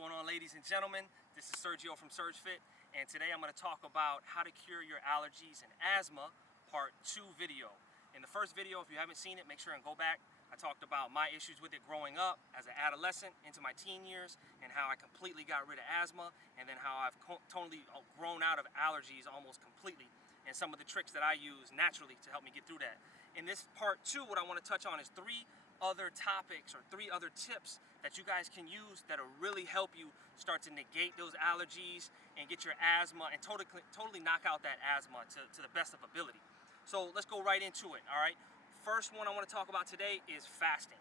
going on, ladies and gentlemen? This is Sergio from SurgeFit, and today I'm going to talk about how to cure your allergies and asthma, part 2 video. In the first video, if you haven't seen it, make sure and go back. I talked about my issues with it growing up as an adolescent into my teen years, and how I completely got rid of asthma, and then how I've totally grown out of allergies almost completely, and some of the tricks that I use naturally to help me get through that. In this part 2, what I want to touch on is 3 other topics or 3 other tips that you guys can use that'll really help you start to negate those allergies and get your asthma and totally knock out that asthma to the best of ability. So let's go right into it, all right? First one I want to talk about today is fasting.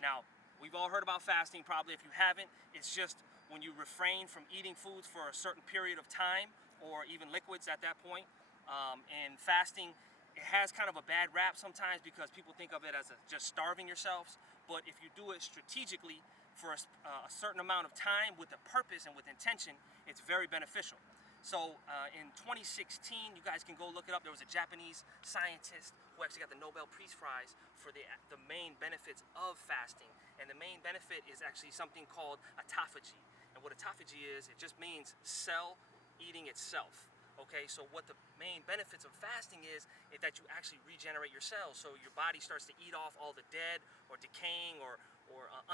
Now, we've all heard about fasting probably. If you haven't, it's just when you refrain from eating foods for a certain period of time or even liquids at that point. And fasting, it has kind of a bad rap sometimes because people think of it as just starving yourselves. But if you do it strategically for a certain amount of time with a purpose and with intention, it's very beneficial. So in 2016, you guys can go look it up. There was a Japanese scientist who actually got the Nobel Peace Prize for the main benefits of fasting. And the main benefit is actually something called autophagy. And what autophagy is, it just means cell eating itself. Okay, so what the main benefits of fasting is that you actually regenerate your cells. So your body starts to eat off all the dead or decaying or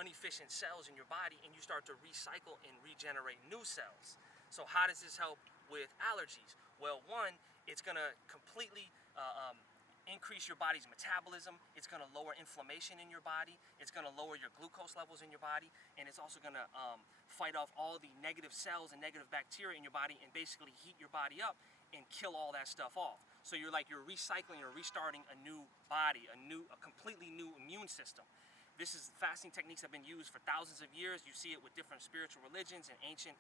inefficient cells in your body, and you start to recycle and regenerate new cells. So how does this help with allergies? Well, one, it's going to completely increase your body's metabolism. It's going to lower inflammation in your body. It's going to lower your glucose levels in your body, and it's also going to fight off all the negative cells and negative bacteria in your body and basically heat your body up and kill all that stuff off. So you're recycling or restarting a new body, a completely new immune system. Fasting techniques have been used for thousands of years. You see it with different spiritual religions and ancient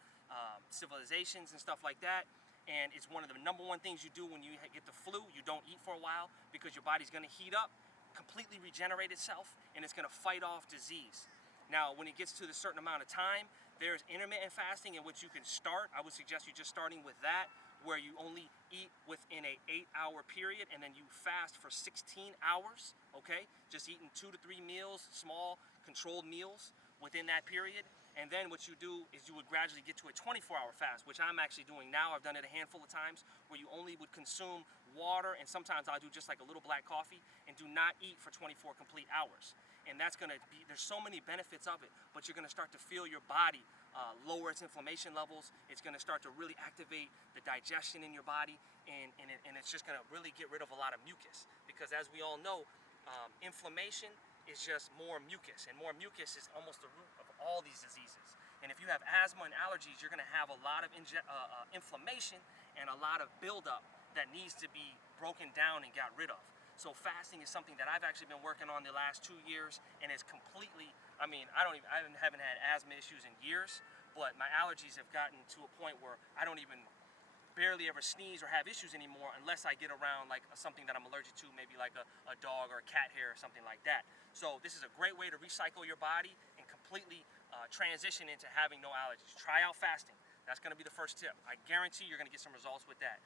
civilizations and stuff like that. And it's one of the #1 things you do when you get the flu. You don't eat for a while because your body's going to heat up, completely regenerate itself, and it's going to fight off disease. Now, when it gets to a certain amount of time, there's intermittent fasting in which you can start. I would suggest you just starting with that, where you only eat within an 8-hour period, and then you fast for 16 hours, okay? Just eating 2 to 3 meals, small, controlled meals within that period. And then what you do is you would gradually get to a 24-hour fast, which I'm actually doing now. I've done it a handful of times, where you only would consume water, and sometimes I'll do just like a little black coffee, and do not eat for 24 complete hours. And that's going to be, there's so many benefits of it, but you're going to start to feel your body lower its inflammation levels. It's going to start to really activate the digestion in your body, and it's just going to really get rid of a lot of mucus. Because as we all know, inflammation is just more mucus, and more mucus is almost the root of all these diseases. And if you have asthma and allergies, you're going to have a lot of inflammation and a lot of buildup that needs to be broken down and got rid of. So fasting is something that I've actually been working on the last 2 years, and it's completely, I haven't had asthma issues in years, but my allergies have gotten to a point where I don't even barely ever sneeze or have issues anymore unless I get around like something that I'm allergic to, maybe like a dog or a cat hair or something like that. So this is a great way to recycle your body and completely transition into having no allergies. Try out fasting. That's going to be the first tip. I guarantee you're going to get some results with that.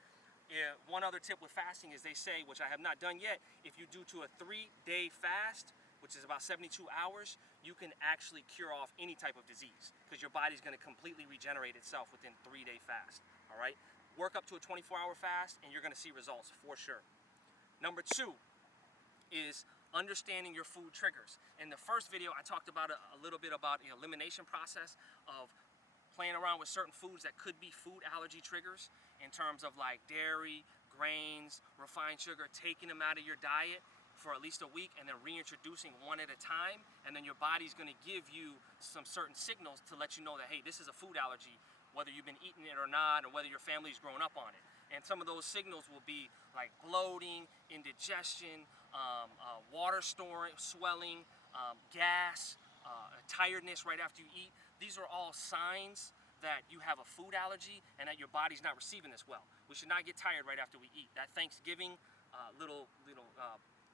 One other tip with fasting is they say, which I have not done yet, if you do to a 3-day fast, which is about 72 hours, you can actually cure off any type of disease because your body's going to completely regenerate itself within 3-day fast. All right? Work up to a 24-hour fast, and you're going to see results for sure. #2 is understanding your food triggers. In the first video, I talked about a little bit about the elimination process of playing around with certain foods that could be food allergy triggers in terms of like dairy, grains, refined sugar, taking them out of your diet for at least a week and then reintroducing one at a time. And then your body's going to give you some certain signals to let you know that, hey, this is a food allergy, whether you've been eating it or not, or whether your family's grown up on it. And some of those signals will be like bloating, indigestion, water storing, swelling, gas, tiredness right after you eat. These are all signs that you have a food allergy and that your body's not receiving this well. We should not get tired right after we eat. That Thanksgiving little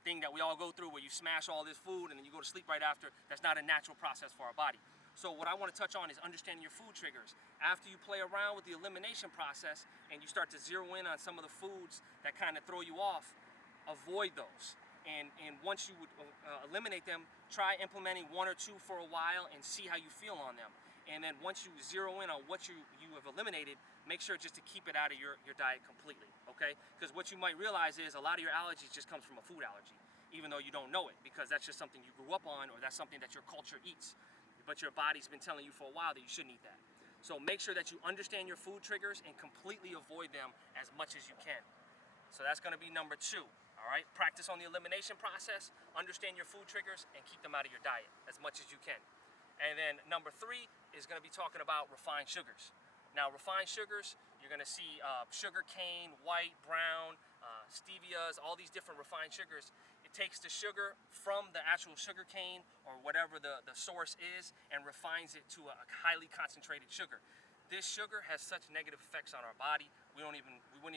thing that we all go through where you smash all this food and then you go to sleep right after, that's not a natural process for our body. So what I want to touch on is understanding your food triggers. After you play around with the elimination process and you start to zero in on some of the foods that kind of throw you off, avoid those. And once you would eliminate them, try implementing 1 or 2 for a while and see how you feel on them. And then once you zero in on what you have eliminated, make sure just to keep it out of your diet completely, okay? Because what you might realize is a lot of your allergies just comes from a food allergy, even though you don't know it, because that's just something you grew up on, or that's something that your culture eats. But your body's been telling you for a while that you shouldn't eat that. So make sure that you understand your food triggers and completely avoid them as much as you can. So that's gonna be number 2, all right? Practice on the elimination process, understand your food triggers, and keep them out of your diet as much as you can. And then number 3 is going to be talking about refined sugars. Now, refined sugars, you're going to see sugar cane, white, brown, stevias, all these different refined sugars. It takes the sugar from the actual sugar cane or whatever the source is and refines it to a highly concentrated sugar. This sugar has such negative effects on our body, we wouldn't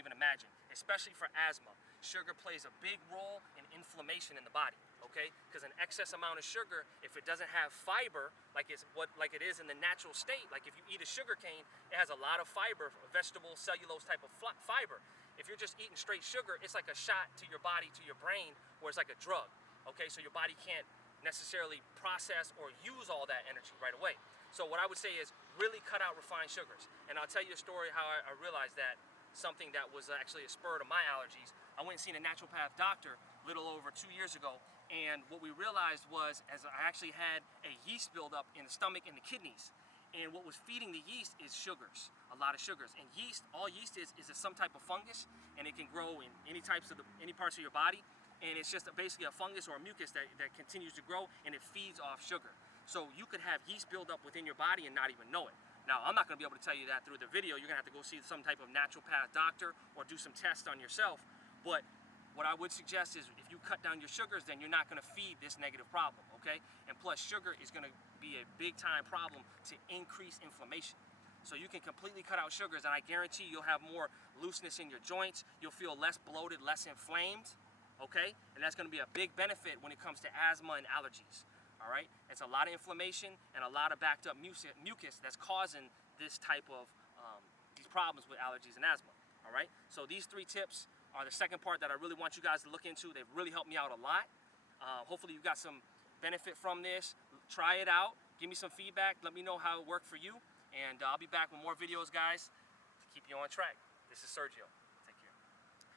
even imagine, especially for asthma. Sugar plays a big role in inflammation in the body, okay? Because an excess amount of sugar, if it doesn't have fiber, like it is in the natural state, like if you eat a sugar cane, it has a lot of fiber, vegetable, cellulose type of fiber. If you're just eating straight sugar, it's like a shot to your body, to your brain, where it's like a drug, okay? So your body can't necessarily process or use all that energy right away. So what I would say is really cut out refined sugars. And I'll tell you a story how I realized that, something that was actually a spur to my allergies. I went and seen a naturopath doctor a little over 2 years ago, and what we realized was, as I actually had a yeast buildup in the stomach and the kidneys, and what was feeding the yeast is sugars, a lot of sugars. And yeast, all yeast is some type of fungus, and it can grow in any parts of your body, and it's just basically a fungus or a mucus that continues to grow, and it feeds off sugar. So you could have yeast buildup within your body and not even know it. Now, I'm not going to be able to tell you that through the video. You're going to have to go see some type of naturopath doctor or do some tests on yourself. But what I would suggest is if you cut down your sugars, then you're not going to feed this negative problem, okay? And plus, sugar is going to be a big-time problem to increase inflammation. So you can completely cut out sugars, and I guarantee you'll have more looseness in your joints. You'll feel less bloated, less inflamed, okay? And that's going to be a big benefit when it comes to asthma and allergies. All right, it's a lot of inflammation and a lot of backed up mucus that's causing this type of these problems with allergies and asthma. All right, so these 3 tips are the second part that I really want you guys to look into. They've really helped me out a lot. Hopefully you got some benefit from this. Try it out. Give me some feedback. Let me know how it worked for you. And I'll be back with more videos, guys, to keep you on track. This is Sergio.